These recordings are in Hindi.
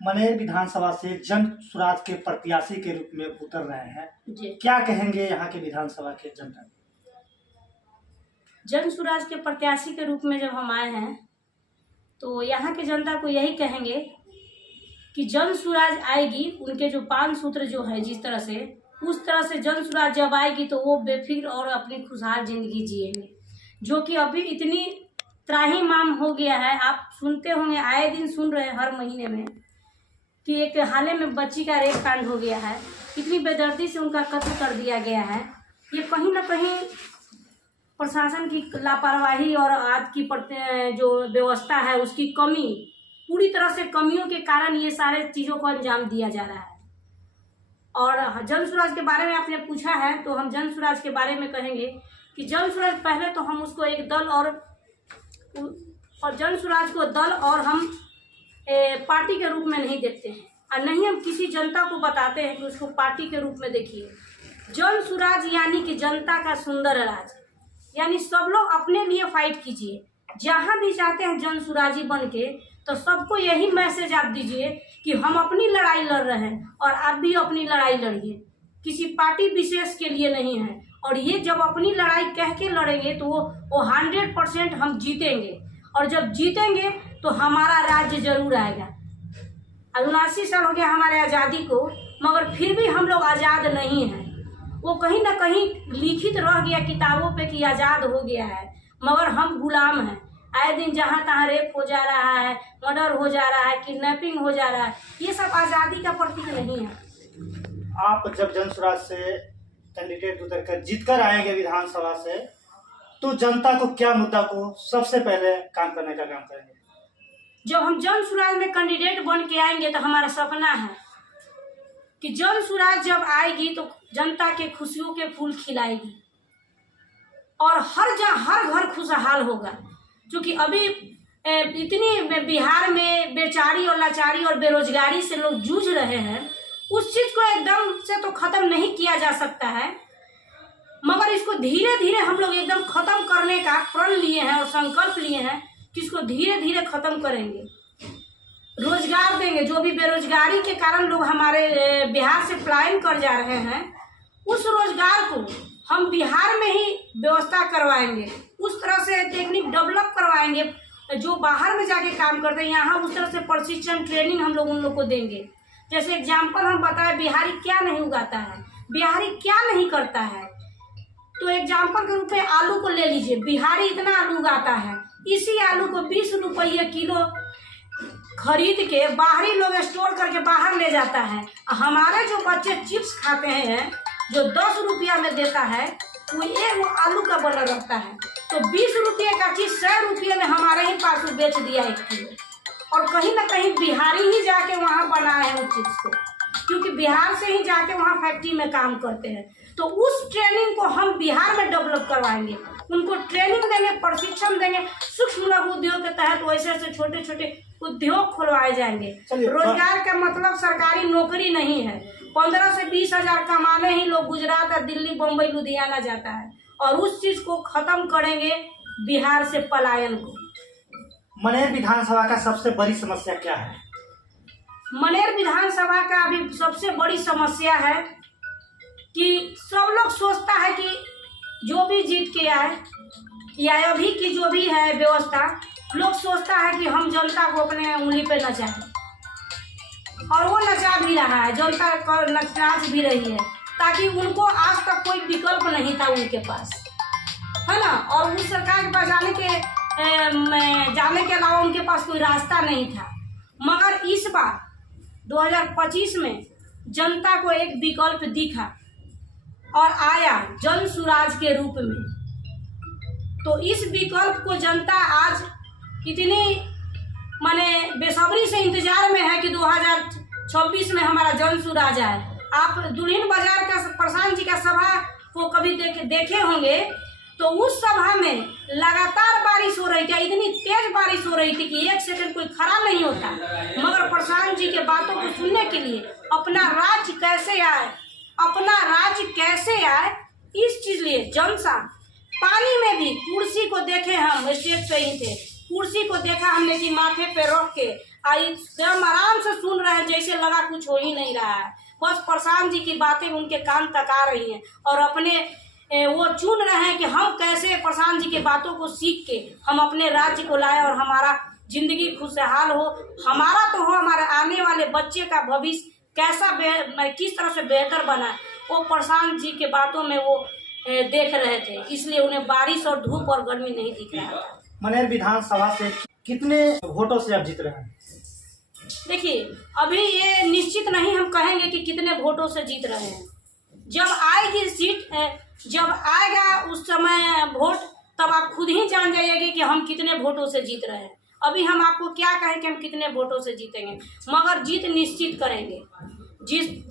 मनेर विधानसभा से जन स्वराज के प्रत्याशी के रूप में उतर रहे हैं जी। क्या कहेंगे यहाँ के विधानसभा के जनता? जन स्वराज के प्रत्याशी के रूप में जब हम आए हैं तो यहाँ के जनता को यही कहेंगे कि जन स्वराज आएगी, उनके जो 5 सूत्र जो है जिस तरह से, उस तरह से जन स्वराज जब आएगी तो वो बेफिक्र और अपनी खुशहाल जिंदगी जिएंगे। जो कि अभी इतनी त्राहिमाम हो गया है, आप सुनते होंगे, आए दिन सुन रहे हैं हर महीने में कि एक हाल में बच्ची का रेप कांड हो गया है, इतनी बेदर्दी से उनका कत्ल कर दिया गया है। ये कहीं ना कहीं प्रशासन की लापरवाही और आज की जो व्यवस्था है उसकी कमी, पूरी तरह से कमियों के कारण ये सारे चीज़ों को अंजाम दिया जा रहा है। और जन स्वराज के बारे में आपने पूछा है तो हम जन स्वराज के बारे में कहेंगे कि जन स्वराज पहले तो हम उसको एक दल और जन स्वराज को दल और हम पार्टी के रूप में नहीं देखते हैं, और नहीं हम किसी जनता को बताते हैं कि उसको पार्टी के रूप में देखिए। जन स्वराज यानी कि जनता का सुंदर राज, यानी सब लोग अपने लिए फाइट कीजिए। जहाँ भी जाते हैं जन स्वराजी बन के, तो सबको यही मैसेज आप दीजिए कि हम अपनी लड़ाई लड़ रहे हैं और आप भी अपनी लड़ाई लड़िए, किसी पार्टी विशेष के लिए नहीं है। और ये जब अपनी लड़ाई कह के लड़ेंगे तो वो 100% हम जीतेंगे, और जब जीतेंगे तो हमारा राज्य जरूर आएगा। 79 साल हो गया हमारे आज़ादी को, मगर फिर भी हम लोग आज़ाद नहीं हैं। वो कहीं ना कहीं लिखित रह गया किताबों पे कि आज़ाद हो गया है, मगर हम गुलाम हैं। आए दिन जहाँ तहाँ रेप हो जा रहा है, मर्डर हो जा रहा है, किडनैपिंग हो जा रहा है, ये सब आज़ादी का प्रतीक नहीं है। आप जब जन स्वराज से कैंडिडेट उतर कर जीत कर आएंगे विधानसभा से, तो जनता को क्या मुद्दा को सबसे पहले काम करने का काम करेंगे? जब हम जन स्वराज में कैंडिडेट बन के आएंगे तो हमारा सपना है कि जन स्वराज जब आएगी तो जनता के खुशियों के फूल खिलाएगी और हर घर खुशहाल होगा। क्योंकि अभी इतनी बिहार में बेचारी और लाचारी और बेरोजगारी से लोग जूझ रहे हैं, उस चीज को एकदम से तो खत्म नहीं किया जा सकता है, मगर इसको धीरे धीरे हम लोग एकदम खत्म करने का प्रण लिए हैं और संकल्प लिए हैं कि इसको धीरे धीरे खत्म करेंगे। रोजगार देंगे, जो भी बेरोजगारी के कारण लोग हमारे बिहार से पलायन कर जा रहे हैं, उस रोजगार को हम बिहार में ही व्यवस्था करवाएंगे। उस तरह से टेक्निक डेवलप करवाएंगे, जो बाहर में जाके काम करते हैं यहाँ उस तरह से प्रशिक्षण ट्रेनिंग हम लोग उन लोग को देंगे। जैसे एग्जाम्पल हम बताएं, बिहारी क्या नहीं उगाता है, बिहारी क्या नहीं करता है, तो एग्जाम्पल के रूप में आलू को ले लीजिए। बिहारी इतना आलू उगाता है, इसी आलू को 20 रुपये किलो खरीद के बाहरी लोग स्टोर करके बाहर ले जाता है। हमारे जो बच्चे चिप्स खाते हैं जो 10 रुपया में देता है, वो एक आलू का बना रहता है, तो 20 रुपये का चीज 100 रुपये में हमारे ही पास बेच दिया 1 किलो। और कहीं ना कहीं बिहारी ही जाके वहाँ बनाए हैं उस चीज को, क्योंकि बिहार से ही जाके वहाँ फैक्ट्री में काम करते हैं। तो उस ट्रेनिंग को हम बिहार में डेवलप करवाएंगे, उनको ट्रेनिंग देंगे, प्रशिक्षण देंगे। सूक्ष्म लघु उद्योग के तहत वैसे ऐसे छोटे छोटे उद्योग खुलवाए जाएंगे। रोजगार का मतलब सरकारी नौकरी नहीं है। 15 से 20 हजार कमाने ही लोग गुजरात और दिल्ली, बम्बई, लुधियाना जाता है, और उस चीज को खत्म करेंगे, बिहार से पलायन को। मनेर विधानसभा का सबसे बड़ी समस्या क्या है? मनेर विधानसभा का अभी सबसे बड़ी समस्या है कि सब लोग सोचता है कि जो भी जीत के आए या अभी की जो भी है व्यवस्था, लोग सोचता है कि हम जनता को अपने उंगली पे नचाएं, और वो नचा भी रहा है, जनता को नाच भी रही है, ताकि उनको आज तक कोई विकल्प नहीं था उनके पास, है ना। और उस सरकार के पास जाने के अलावा उनके पास कोई रास्ता नहीं था। मगर इस बार 2025 में जनता को एक विकल्प दिखा और आया जन स्वराज के रूप में। तो इस विकल्प को जनता आज इतनी बेसब्री से इंतजार में है कि 2026 में हमारा जन स्वराज आए। आप दुल्हिन बाजार का प्रशांत जी का सभा को कभी देखे होंगे, तो उस सभा में लगातार बारिश हो रही थी, इतनी तेज बारिश हो रही थी कि 1 सेकंड कोई खड़ा नहीं होता। मगर प्रशांत जी के बातों को सुनने के लिए अपना राज्य कैसे आए, इस चीज लिए जनता पानी में भी कुर्सी को देखे, हम स्टेज पे ही थे, कुर्सी को देखा हमने जी माथे पे रख के आई स्वयं आराम से सुन रहे हैं, जैसे लगा कुछ हो ही नहीं रहा है। बस प्रशांत जी की बातें उनके कान तक आ रही हैं और अपने वो चुन रहे हैं कि हम कैसे प्रशांत जी की बातों को सीख के हम अपने राज्य को लाए और हमारा जिंदगी खुशहाल हो, हमारा तो हो, हमारे आने वाले बच्चे का भविष्य कैसा किस तरह से बेहतर बना। वो प्रशांत जी के बातों में वो देख रहे थे, इसलिए उन्हें बारिश और धूप और गर्मी नहीं दिख रहा था। मनेर विधानसभा से कितने वोटों से आप जीत रहे हैं? देखिए, अभी ये निश्चित नहीं हम कहेंगे कि कितने वोटों से जीत रहे हैं। जब आएगी सीट, जब आएगा उस समय वोट, तब आप खुद ही जान जाइएगा कि हम कितने वोटों से जीत रहे हैं। अभी हम आपको क्या कहें कि हम कितने वोटों से जीतेंगे, मगर जीत निश्चित करेंगे।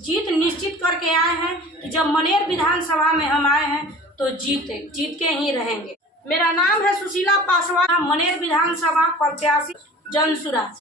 जीत निश्चित करके आए हैं कि जब मनेर विधानसभा में हम आए हैं तो जीत के ही रहेंगे। मेरा नाम है सुशीला पासवान, मनेर विधानसभा प्रत्याशी जनसुराज।